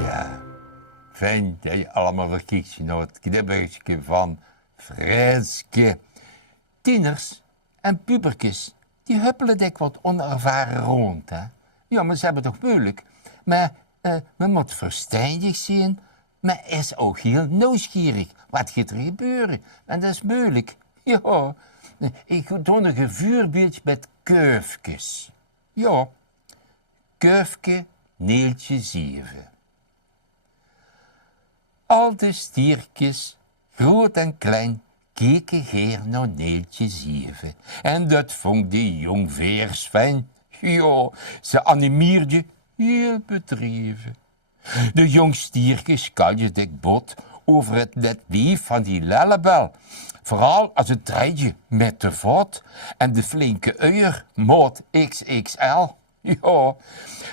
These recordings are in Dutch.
Ja, fijn dat je allemaal weer kijkt naar het knippertje van Frenske. Tieners en pubertjes, die huppelen dik wat onervaren rond, hè. Ja, maar ze hebben toch moeilijk. Maar men moet verstandig zijn, maar is ook heel nieuwsgierig. Wat gaat er gebeuren? En dat is moeilijk. Ja, ik doe nog een vuurbeeldje met kuifjes. Ja, kuifje Neeltje 7. Al de stiertjes, groot en klein, keken geer naar Neeltje 7. En dat vond de jongveers fijn. Ja, ze animeerde heel bedreven. De jongstiertjes kalje dik bot over het net lief van die lellebel. Vooral als het treintje met de vod en de flinke uier maat XXL. Ja,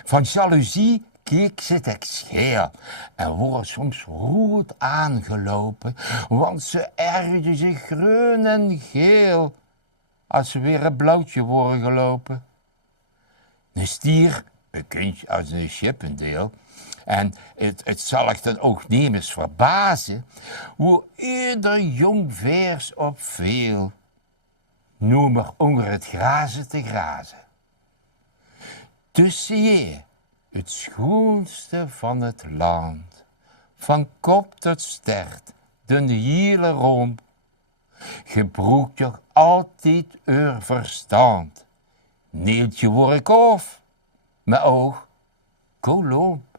van jaloezie keek ze dik scheel en wordt soms rood aangelopen, want ze ergerde zich groen en geel als ze weer een blauwtje worden gelopen. Een stier, een kindje als een chippendeel, en het zal ik dan ook niet eens verbazen hoe ieder jong vers op veel noem er onder het grazen te grazen. Tussen je, het schoonste van het land, van kop tot stert, de hele romp, gebruikt toch altijd uw verstand. Neeltje word ik of, mijn oog, kolomp.